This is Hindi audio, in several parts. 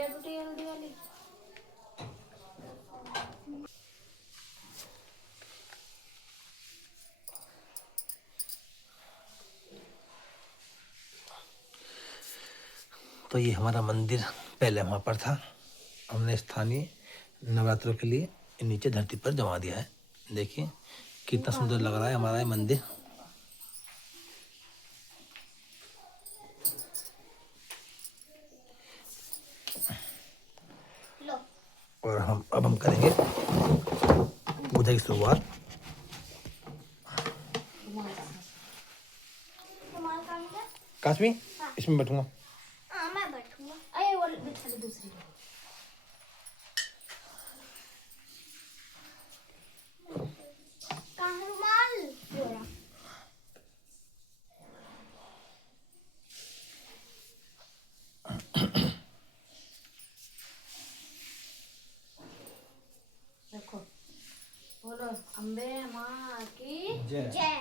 प्लेट उठी हल्दी वाली। तो ये हमारा मंदिर पहले वहाँ पर था, हमने स्थानीय नवरात्रों के लिए नीचे धरती पर जमा दिया है। देखिए कितना सुंदर लग रहा है हमारा ये मंदिर। और हम करेंगे पूजा की शुरुआत। काश्मी इसमें बैठूंगा। मैं बैठूंगा। अरे वो दूसरी देखो, बोलो अम्बे माँ की जय। जय।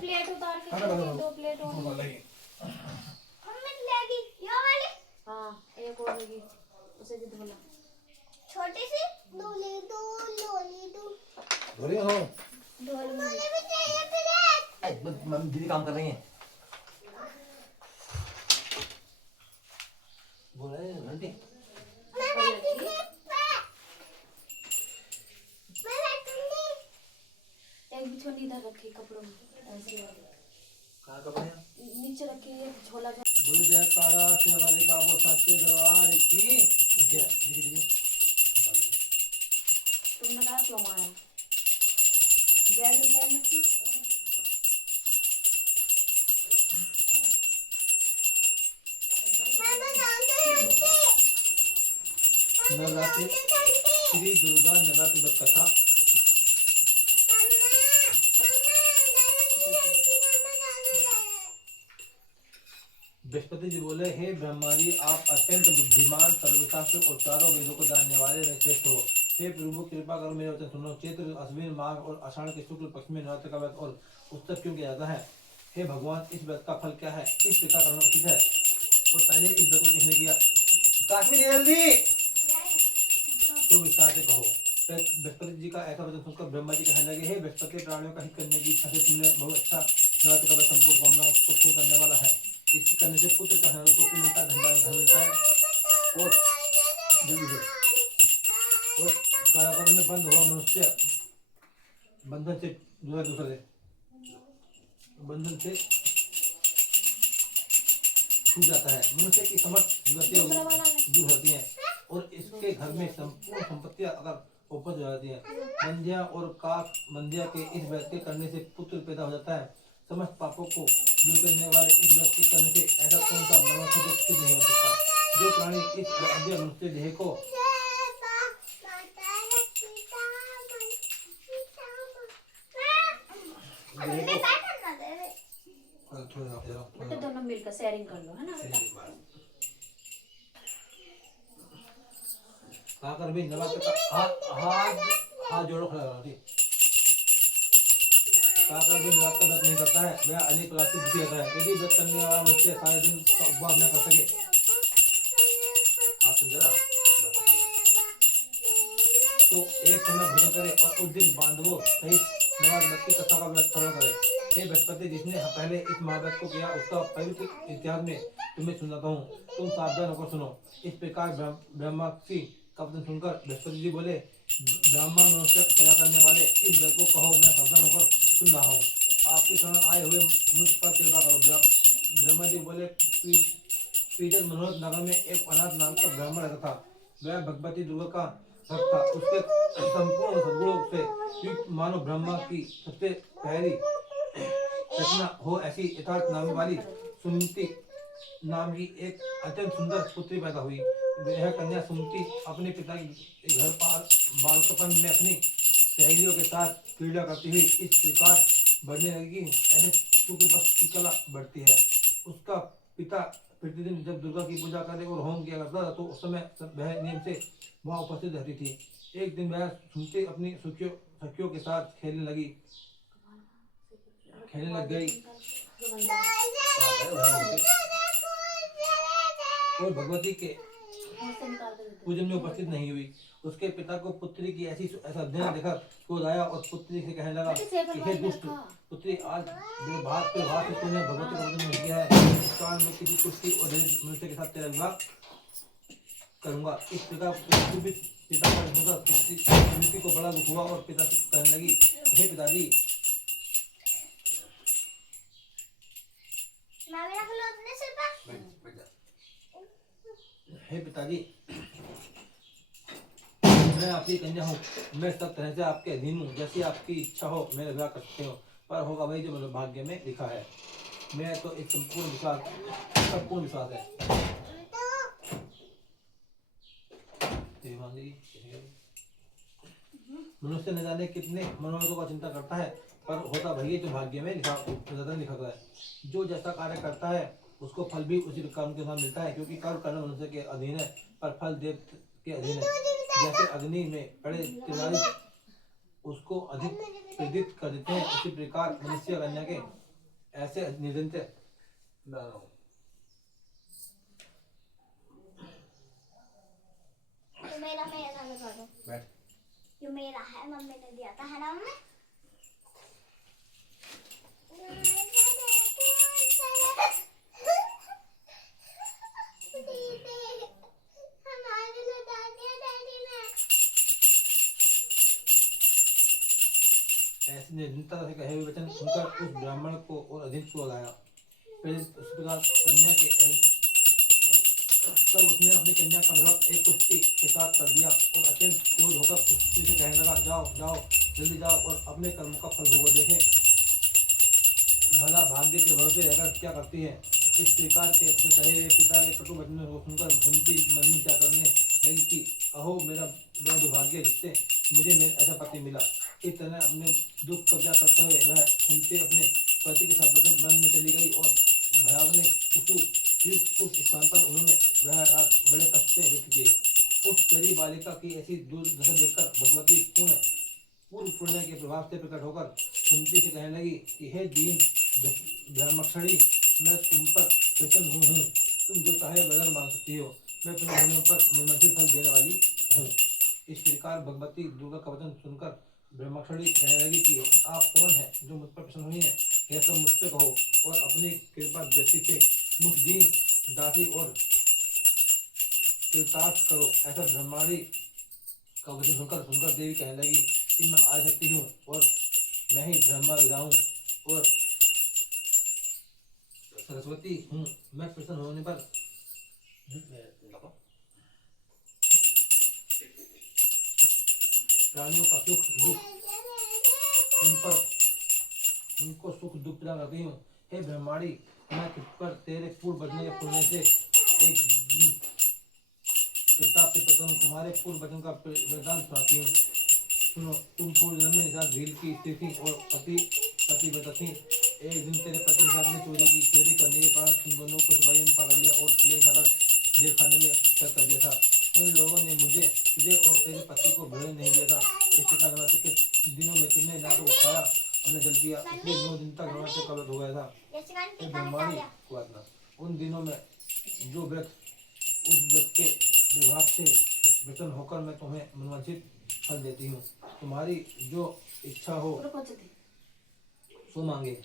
प्लेट उतार के दो प्लेट और हाँ एक और लगी उसे भी धोना। छोटी सी लोली हो मम्मी दीदी काम कर रही हैं। बोल रहे हैं घंटी एक बिछोनी इधर रखी कपड़ों में ऐसे वाली। कहाँ कपड़े नीचे रखी है झोला। बोलो जयकारा शिवाली का वो सच्चे दरबार की जय। तुमने कहा क्यों मारा? जय जय रखी। नवरात्रि श्री दुर्गा नवरात्रि व्रत कथा। बृहस्पति जी बोले, हे ब्रह्मा जी, आप अत्यंत बुद्धिमान, सर्वशास्त्र और चारों वेदों को जानने वाले श्रेष्ठ हो। हे प्रभु कृपा करो मेरे वचन सुनो। चैत्र अश्विन माघ और आषाढ़ के शुक्ल पक्ष में नवरात्र का व्रत और उत्सव क्यों किया जाता है? हे भगवान, इस व्रत का फल क्या है? किस प्रकार करना उचित है? और पहले इस व्रत को किसने किया? काश्मीर जल्दी तो विस्तार से कहो। बृहस्पति जी का ऐसा वचन सुनकर ब्रह्मा जी कहने लगे, हे बृहस्पति, प्राणियों का हित करने की इच्छा से तुमने बहुत अच्छा नवरात्र का संपूर्ण कामनाओं को पूर्ण करने वाला है। इसके करने से पुत्र का पुत्र मिलता है, धन मिलता है और कारागार में बंद हुआ मनुष्य बंधन से दूसरे बंधन से छूट जाता है। मनुष्य की समस्त विपत्तियां दूर होती हैं और इसके घर में संपूर्ण संपत्तियां अगर उपज हो जाती है। बंध्या और काक बंध्या के इस व्रत के करने से पुत्र पैदा हो जाता है। समस्त पापों को दूर करने वाले इस व्रत के करने से ऐसा कौन सा मनुष्य जो सिद्ध नहीं हो सकता? जो प्राणी इस अव्यय मनुष्य देह को बेटा दोनों मिलकर शेयरिंग कर लो, है ना बेटा? काकर भी नवरात्र का हाथ जोड़ो खड़ा रहो। ठीक, काकर भी नवरात्र का व्रत नहीं करता है, वह अनेक प्रकार से दुखी रहता है। यदि व्रत करने वाला मनुष्य सारे दिन का उपवास न कर सके, आप सुन जरा, तो एक समय भोजन करे और उस दिन बांधवों सहित नवरात्र की कथा का व्रत श्रवण करे। हे बृहस्पति, जिसने पहले इस महाव्रत को किया उसका पवित्र इतिहास में तुम्हें सुनाता हूँ, तुम सावधान होकर सुनो। इस प्रकार ब्रह्माक्षी का वचन सुनकर बृहस्पति जी बोले, ब्राह्मण मनुष्य पैदा करने वाले इस व्रत को कहो, मैं सावधान होकर सुन रहा हूँ। आपके शरण आए हुए मुझ पर कृपा करो। ब्रह्मा जी बोले, पीटर मनोहर नगर में एक अनाथ नाम का ब्राह्मण रहता था। वह भगवती दुर्गा का भक्त था। उसके संपूर्ण सद्गुणों से युक्त मानो ब्रह्मा की सबसे पहली रचना हो ऐसी यथार्थ नाम वाली सुमति नाम की एक अत्यंत सुंदर पुत्री पैदा हुई। यह कन्या सुमति अपने पिता के घर पर बालकपन में अपनी सहेलियों के साथ क्रीड़ा करती हुई इस प्रकार बढ़ने लगी। ऐसे की कला बढ़ती है। उसका पिता प्रतिदिन जब दुर्गा की पूजा करे और होम किया करता था तो उस समय वह नियम से वहाँ उपस्थित रहती थी। एक दिन वह सुनते अपनी सखियों के साथ खेलने लग गई और भगवती के पूजन में उपस्थित नहीं हुई। उसके पिता को पुत्री की ऐसा अध्ययन देखकर क्रोध आया और पुत्री से कहने लगा कि हे दुष्ट पुत्री, आज व्यवहार से तूने भगवती का पूजन नहीं किया है, इस कारण मैं किसी कुष्ठी और दरिद्र मनुष्य के साथ तेरा विवाह करूंगा। इस प्रकार पिता पर सुनकर पुत्री को बड़ा दुख हुआ और पिता से कहने लगी, हे पिताजी, हे पिताजी, मैं आपकी कन्या हूँ, मैं सब तरह से आपके अधीन हूँ, जैसी आपकी इच्छा हो मेरा विवाह कर सकते हो, पर होगा वही जो मेरे भाग्य में लिखा है। मैं तो एक संपूर्ण विश्वास है। मनुष्य न जाने कितने मनोरथों का चिंता करता है, पर होता वही जो भाग्य में लिखा है। जो जैसा कार्य करता है उसको फल भी उसी कर्म के साथ मिलता है, क्योंकि कर्म करना मनुष्य के अधीन है पर फल देव के अधीन है। जैसे अग्नि में पड़े चिंगारी उसको अधिक प्रेरित कर देते हैं, उसी प्रकार मनुष्य कन्या के ऐसे निरंतर जो मेरा है मम्मी ने दिया था, है ना मम्मी? ऐसे निरंतर से कहे हुए वचन सुनकर उस ब्राह्मण को और अधिक क्रोध आया। फिर उस प्रकार कन्या के तब उसने अपनी कन्या का विवाह एक कुश्ती के साथ कर दिया और अत्यंत क्रोध होकर कुश्ती से कहने लगा, जाओ जल्दी जाओ और अपने कर्म का फल भोगो, देखें भला भाग्य के भरोसे रहकर क्या करती है। इस प्रकार के कहे हुए पिता के कटु वचन को सुनकर कुंती मन में क्या करने लगी कि अहो मेरा बड़ा दुर्भाग्य, जिससे मुझे ऐसा पति मिला। इस तरह अपने दुख कब्जा करते हुए वह कुंती अपने पति के साथ वचन मन में चली गई और भयावने कुसु युक्त उस स्थान पर उन्होंने वह रात बड़े कष्ट से व्यक्त किए। उस गरीब बालिका की ऐसी दुर्दशा देखकर भगवती पूर्व पुण्य के प्रभाव से प्रकट होकर कुंती से कहने लगी कि हे दीन ब्रह्मक्षणी, मैं तुम पर प्रसन्न हूँ, तुम जो चाहे वरदान मांग सकती हो, मैं तुम्हें होने पर मनमर्जी फल देने वाली हूँ। इस प्रकार भगवती दुर्गा का वचन सुनकर ब्रह्मक्षणी कहने लगी कि आप कौन है जो मुझ पर प्रसन्न हुई है, यह सब मुझसे कहो और अपनी कृपा दृष्टि से मुझ दीन दासी और कृतार्थ करो। ऐसा ब्रह्माणी का वचन सुनकर देवी कहने लगी कि मैं आ सकती हूँ और मैं ही ब्रह्मा विदा हूँ और सरस्वती हूँ। मैं प्रसन्न होने पर प्राणियों का सुख दुख उनको सुख दुख प्रदान करती हूँ। हे ब्रह्माणी, मैं तुझ पर तेरे पूर्व वचन के पुण्य से एक दिन प्रताप से प्रसन्न तुम्हारे पूर्व वचन का वरदान सुनाती हूँ। सुनो, तुम पूर्व जन्म में निषाद भील की स्त्री थी और पतिव्रता थी। एक दिन तेरे पति निषाद ने चोरी करने के कारण तुम दोनों को सिपाहियों ने पकड़ लिया और ले जाकर जेल खाने में कैद कर दिया था। उन लोगों ने तुझे और तेरे पति को भोजन नहीं दिया था। इस प्रकार नवरात्रि के दिनों में तुमने ना तो कुछ खाया और न जल पिया, इसलिए 9 दिन तक नवरात्रि का व्रत हो गया था। ब्रह्माणी उन दिनों में जो व्रत उस व्रत के विभाग से वचन होकर मैं तुम्हें मनवांछित फल देती हूँ। तुम्हारी जो इच्छा हो सो मांगे।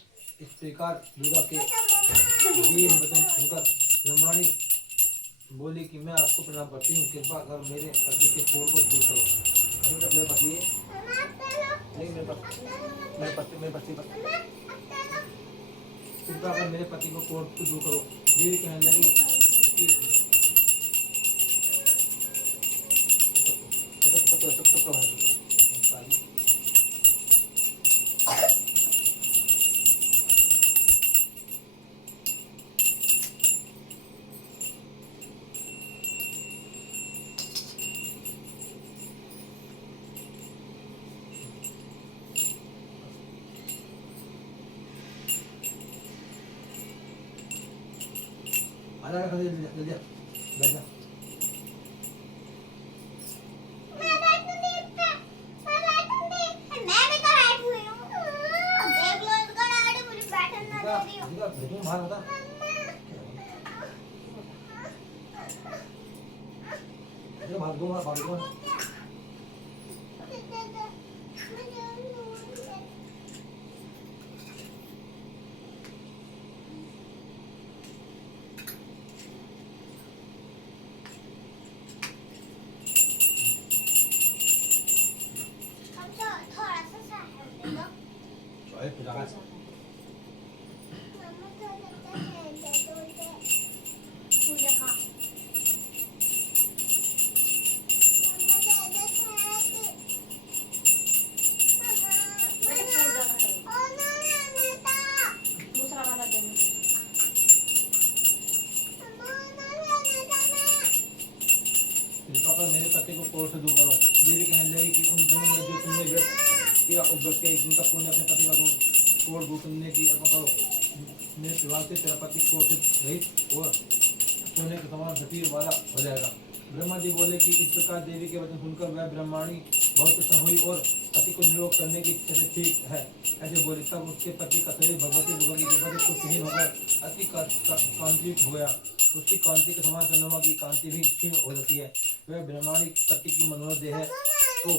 इस प्रकार दुर्गा के वचन सुनकर ब्रह्माणी बोली कि मैं आपको प्रणाम करती हूँ, कृपा कर मेरे पति के कोढ़ को दूर करो। मेरे पति कृपा कर मेरे पति को कोढ़ को दूर करो। देवी कहने लगी कि आजा जल्दी जल्दी बैठ जा। मैं बैठूंगी इस पे, मैं बैठूंगी। मैं भी तो बैठी हुई हूँ। देख लो इसका डैडी मुझे बैठने ना दे रही हो। देखो बाहर बता। देखो भाग दो भाग दो। थोड़ा सा सहर दे दो। अरे पूजा का मम्मा थोड़ा सा सहर दे दो उसे। पूजा का मम्मा दे दो सहर। मम्मा ओ ना नेता दूसरा वाला देना। मम्मा ना नेता मैं। पापा मेरे पति को कोर्ट से दूर करो। देवी कहने लगी कि उन दिनों में जो तुमने व्यर्थ किया उस व्यर्थ के एक दिन तक पुण्य अपने पति का कोर्ट दूर करने की अर्पण करो। मेरे विवाह से तेरा पति कोर्ट से रहित और सोने के समान शरीर वाला हो जाएगा। ब्रह्मा जी बोले कि इस प्रकार देवी के वचन सुनकर वह ब्रह्माणी बहुत प्रसन्न हुई और पति को निरोग करने की इच्छा से ठीक है ऐसे बोली। तब उसके पति का शरीर भगवती दुर्गा की कृपा से पुष्टहीन होकर अति कांतियुक्त हो गया। उसकी कांति के समान चंद्रमा की कांति भी क्षीण हो जाती है। वह ब्रह्माणी पति की मनोहर देह को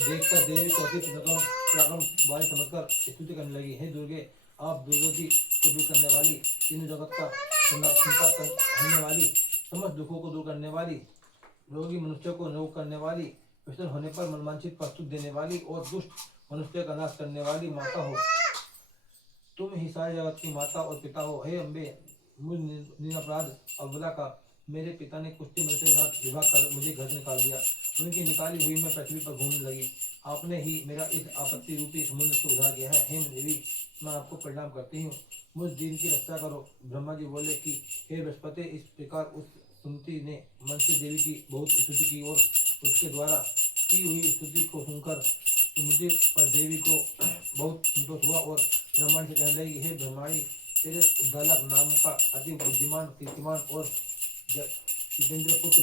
देखकर देवी को अति प्रगम वाली समझकर स्तुति करने लगी। हे दुर्गे, आप दुर्गति को दूर करने वाली, तीनों जगत का संताप करने वाली, समस्त दुखों को दूर करने वाली, रोगी मनुष्य को निरोग करने वाली, विषण होने पर मनवांछित प्रस्तुत देने वाली और दुष्ट मनुष्य का नाश करने वाली माता हो। तुम ही सारे जगत की माता और पिता हो। हे अम्बे, मुझ निरपराध अबला का मेरे पिता ने कुश्ती मनुष्य के साथ विवाह कर मुझे घर से निकाल दिया। उनकी निकाली हुई मैं पृथ्वी पर घूमने लगी। आपने ही मेरा इस आपत्ति रूपी समुद्र से उधार किया है। हे देवी, मैं आपको प्रणाम करती हूँ। मुझ दीन की रक्षा करो। ब्रह्मा जी बोले कि हे बृहस्पति, इस प्रकार उस सुमति ने मन से देवी की बहुत स्तुति की और उसके द्वारा की हुई स्तुति को सुनकर सुमति पर देवी को बहुत संतोष हुआ और ब्रह्मांड से कहने लगी, हे ब्रह्माणी, तेरे उद्दालक नाम का अति बुद्धिमान, कीर्तिमान और जितेंद्र पुत्र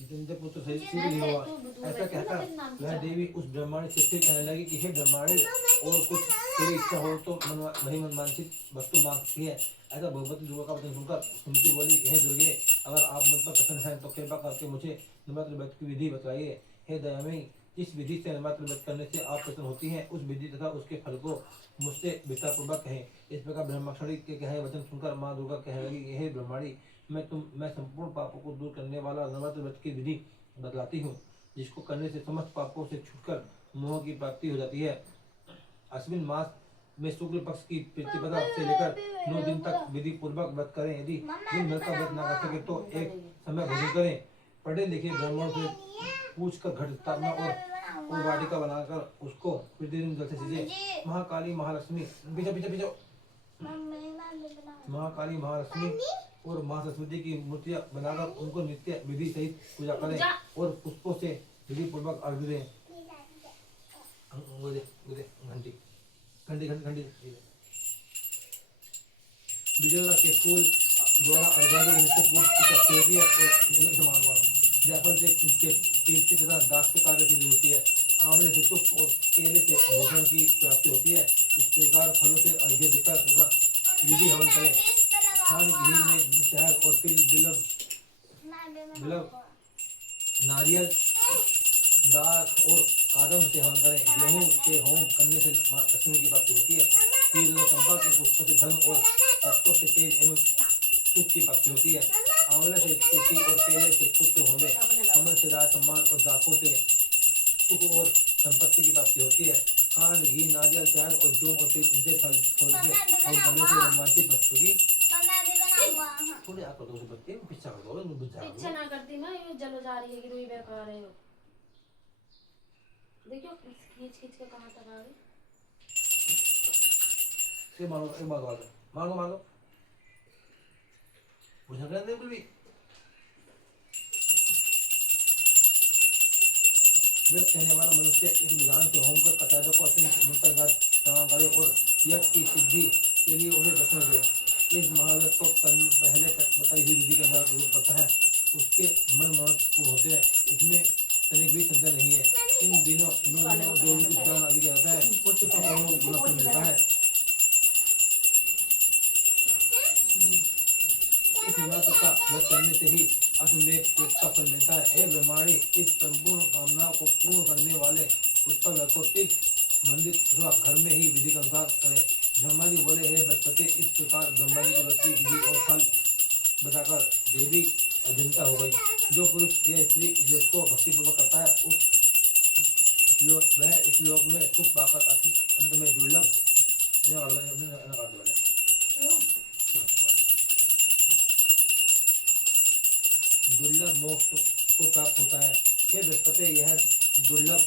जितेंद्र पुत्र सही नहीं हुआ। ऐसा कहकर वह देवी उस ब्रह्माणी से फिर कहने लगी कि हे ब्रह्माणी, और कुछ तेरी इच्छा हो तो वही मनवांछित वस्तु मांगती है। ऐसा भगवती दुर्गा का वचन सुनकर सुमति बोली, हे दुर्गे, अगर आप मुझ पर प्रसन्न हैं तो कृपा करके मुझे नवरात्र व्रत की विधि बताइए। हे दयामयी, जिस विधि से नवरात्र व्रत करने से आप प्रसन्न होती हैं उस विधि तथा उसके फल को मुझसे विस्तारपूर्वक कहें। इस प्रकार ब्रह्माक्षरी के कहे वचन सुनकर माँ दुर्गा कहने लगी, हे ब्रह्माणी, मैं संपूर्ण पापों को दूर करने वाला नवरात्र व्रत की विधि बतलाती हूँ, जिसको करने से समस्त पापों से छूटकर मोह की प्राप्ति हो जाती है। अश्विन मास में शुक्ल पक्ष की प्रतिपदा से लेकर 9 दिन तक विधि पूर्वक व्रत करें। यदि दिन भर का व्रत न कर सके तो एक समय भोजन करें। पढ़े लिखे ब्राह्मणों से पूछकर घट स्थापना और वाटिका बनाकर उसको प्रतिदिन जल से सींचे। महाकाली महालक्ष्मी पीछे पीछे पीछे महाकाली महालक्ष्मी और माँ सरस्वती की मूर्तियां बनाकर उनको नित्य विधि सहित पूजा करें और पुष्पों से विधि पूर्वक अर्घ्य दें। घंटी घंटी घंटी घंटी विजयवाड़ा के स्कूल द्वारा अर्घ्य देने से पूर्व की शक्ति होती है और समान करो। जायफल से कीर्ति तथा दास्य कार्य की जरूरत है। आंवले से सुख और केले से भोजन की प्राप्ति होती है। इस प्रकार फलों से अर्घ्य देकर तथा विधि हवन करें। खान घी में शहद और तिल बिलव नारियल दाख और कादम से हवन करें। गेहूं से होम करने से लक्ष्मी की प्राप्ति होती है। तीर और चंपा के पुष्पों से धन और पत्तों से तेज एवं सुख की प्राप्ति होती है। आंवले से खेती और केले से पुत्र होने, कमल से राज सम्मान और दाखों से सुख और संपत्ति की प्राप्ति होती है। खान घी नारियल शहद और जौ और तिल इनसे फल होम करने से मनवांछित वस्तु की थोड़ी आकर दो बच्चे पीछा कर दो पीछे ना करती मैं, ये जलो जा रही है कि रुई बेकार है। देखियो खींच खींच के कहां तक आ गई। से मारो एक बार मारो मारो पूछा कर बिल्कुल भी वेद कहने वाला मनुष्य इस विधान से होमकर कटारों को अत्यंत मुक्तघात प्रणाम करे और यज्ञ की सिद्धि के लिए उन्हें दक्षिण दे। इस महाव्रत को पहले बताई हुई विधि के अनुसार जो करता है उसके मन मनोरथ पूर्ण होते हैं। इसमें तनिक भी संशय नहीं है। इन दिनों जो भी कुछ दान आदि कहता है उसको करोड़ों गुना फल मिलता है। इस व्रत का व्रत करने से ही अश्वमेध तीर्थ का फल मिलता है। हे ब्रह्माणी, इस संपूर्ण कामनाओं को पूर्ण करने वाले उत्तर व्रत को तीर्थ मंदिर अथवा घर में ही विधि के अनुसार करें। ब्रह्मा जी बोले, हे बृहस्पति, इस प्रकार ब्रह्मा जी को व्रत की विधि और फल बताकर देवी अधीनता हो गई। जो पुरुष या स्त्री इस व्रत को भक्तिपूर्वक करता है वह इस लोक में सुख पाकर अंत में दुर्लभ मोक्ष को प्राप्त होता है। हे बृहस्पति, यह दुर्लभ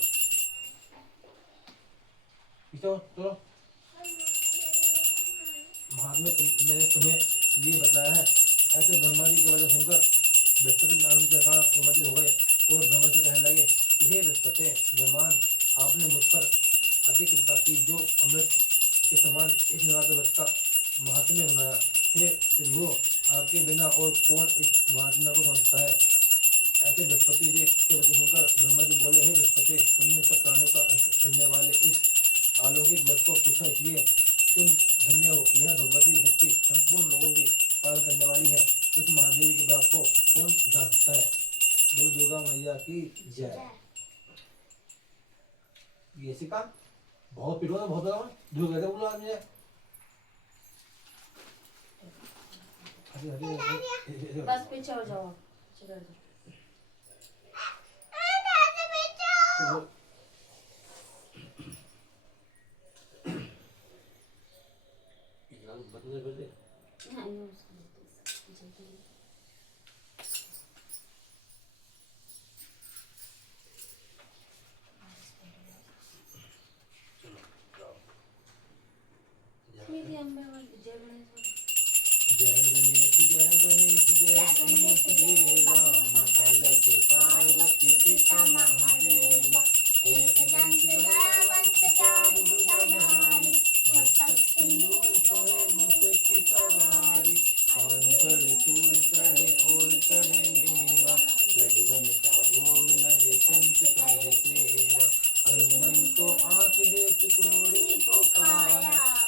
महात्म्य मैंने तुम्हें ये बताया है। ऐसे ब्रह्मा जी के वजह सुनकर बृहस्पति जी आनंद के कारण रोमांचित हो गए और ब्रह्मा जी कहने लगे कि हे बृहस्पति ब्रह्मान, आपने मुझ पर अति कृपा की जो अमृत के समान इस निराते व्रत का महात्म्य बनाया। हे प्रभु, आपके बिना और कौन इस महात्म्य को समझता है। ऐसे बृहस्पति जी के वचन सुनकर ब्रह्मा जी बोले, हे बृहस्पति, तुमने सब प्राणियों का करने वाले इस अलौकिक व्रत को पूछा, इसलिए तुम धन्य हो। यह भगवती शक्ति संपूर्ण लोगों की पालन करने वाली है। इस महादेवी के भाव को कौन जान सकता है। बोलो दुर्गा मैया की जय। ये सिका बहुत पीटो ना, बहुत ज्यादा जो कहते बोलो आदमी है। बस पीछे हो जाओ। जय गणेश जय गणेश जय गणेश देवा, मंगल के पार्वती पिता महादेवा, एक दंत दयावंत चार भुजधारी, मस्तक सिंदूर सोहे मुझ की सवारी, कान चढ़े चूड़ चढ़े और चढ़े मेवा, लड्डून का भोग लगे संत करे सेवा, अंधन को आँख दे टुकड़े को काया,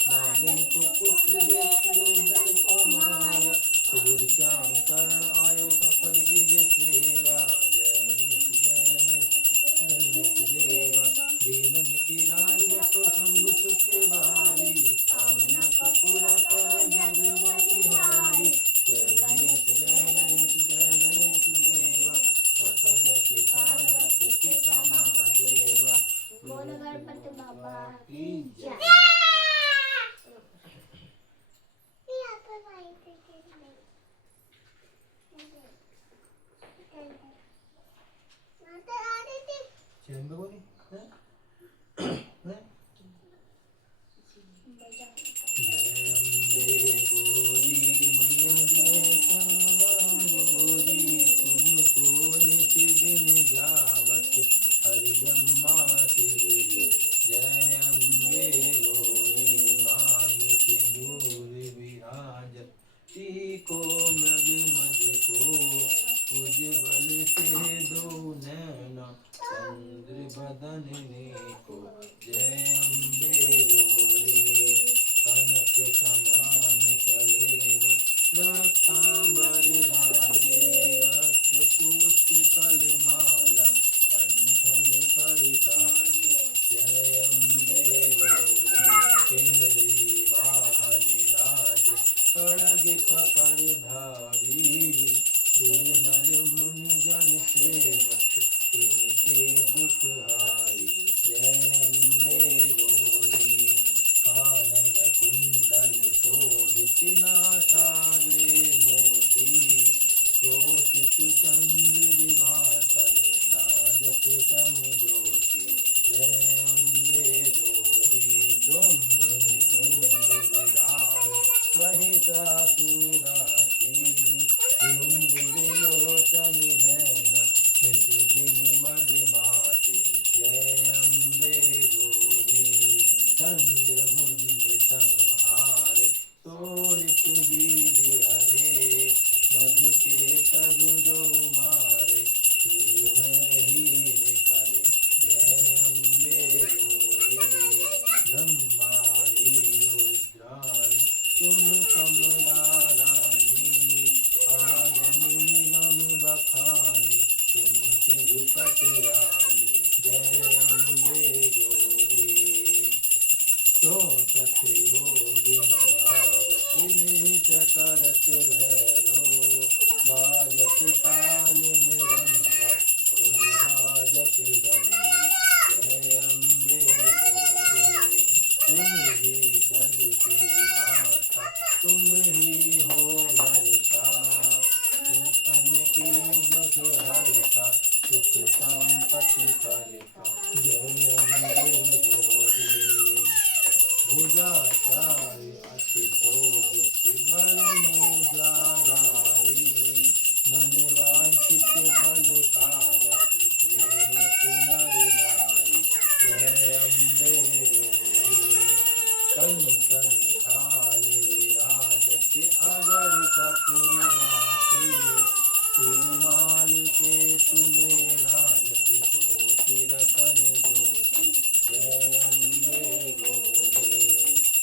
नागिन को पुत्र दे निर्धन को माया, सूर्य श्याम करण आयो सफल कीजे सेवा। जय गणेश देवा, दीनन की लाज रखो शंभु सुख भारी, कामना को पूरा करो जग बलिहारी। जय गणेश जय गणेश देवा, मंगल के पार्वती पिता महादेवा, बोल गणपति बाबा की जय। चैन में बोली हैं? हैं? जय अम्बे गौरी मैया जय श्यामा गौरी, तुमको नित दिन जावत हरि ब्रह्मा शिव। जय अम्बे गौरी मांग सिंदूर विराजत, को मृग मद को उज्ज्वल से दो नैना, चंद्र बदन को। जय अम्बे गौरी, कनक समान कलेवर, रत्नांबर राजे, रक्त पुष्प कलमाला, कंठन कर काजे। जय अम्बे गौरी, केरी वाहन राज, खड़ग कपर धारी, सुर नर मुनि जन सेवक, तिनके दुख हारी। जय अम्बे गौरी, कानन कुंडल शोभित नासाग्रे मोती, शोषित चंद्र दिवाकर, राजत समज्योति। जय अम्बे गौरी, शुंभ निशुंभ विराज, महिषासुर राशि, संध्यमुद्रितं हारे तोड़ित बीज हरे मधु के तब जो मारे सुर में हीन करे जय अम्बे गौरी ब्रह्माणी रुद्राणी तुम कमला रानी आगम निगम बखानी तुम तिरुपत रानी जय अम्बे गौरी चौसठ योगिनी गावत नृत्य करत भैरो बाजत ताल मृदंगा और बाजत गंगी जय अम्बे गौरी तुम ही जग की माता तुम ही हो भरता तुम की दुख हरता सुख संपत्ति करता जय अम्बे गौरी भुजाचार्य अति शोभित वरमुद्राधारी मन वांछित फल कामति सेवक नर नारी जय अम्बे गौरी कंकन थाल विराजत अगर कपूरवासी तिरुमाल के तुम्हें राजत कोटि रतन ज्योति जय अम्बे गौरी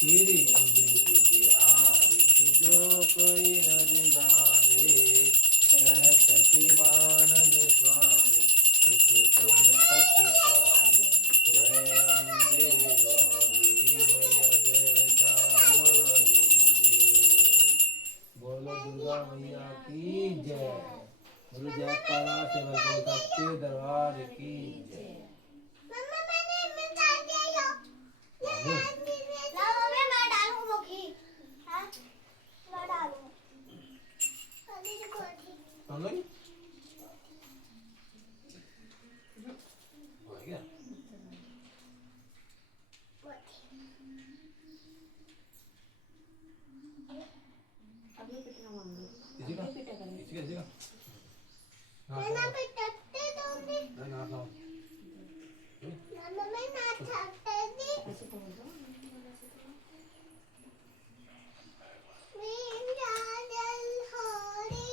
श्री अम्बे जी आरती जो कोई नर गावे रहत शिवानंद स्वामी सुख संपत्ति पावे जय अम्बे गौरी मैया जय श्यामा गौरी बोलो दुर्गा मैया की जय बोलो जयकारा सेवक सच्चे दरबार की जय मम्मा मैंने मिटा दिया यो हेलो। ला मम्मी मैं डालूं वो घी हां मैं डालूं अभी तो कोठी समझ गई हो गया अभी पिटना मांगो इसी का अभी पिटा करेंगे इसी का मैंने पे टट्टे दूंगी ना ना ना मम्मा मैं ना छाते दी ऐसे तो बोल दो मेरा दिल होरी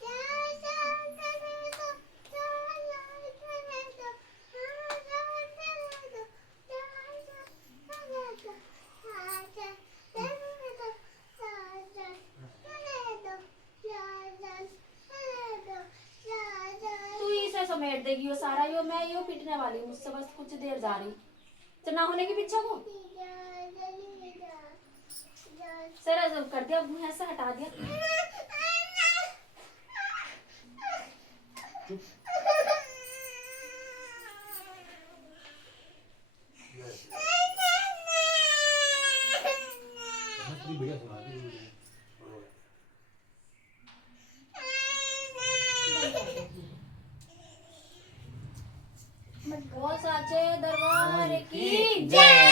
क्या जाने दो चला चले दो आजा चले दो आजा चले दो आजा चले दो आजा चले दो आजा चले दो आजा तू इसे समेट देगी वो सारा यो मैं यो पिटने वाली हूँ मुझसे बस कुछ देर जा रही तो ना होने के पीछे को सर ऐसा कर दिया मुंह ऐसा हटा दिया इतनी बढ़िया सुना दी वो साचे दरबार की जय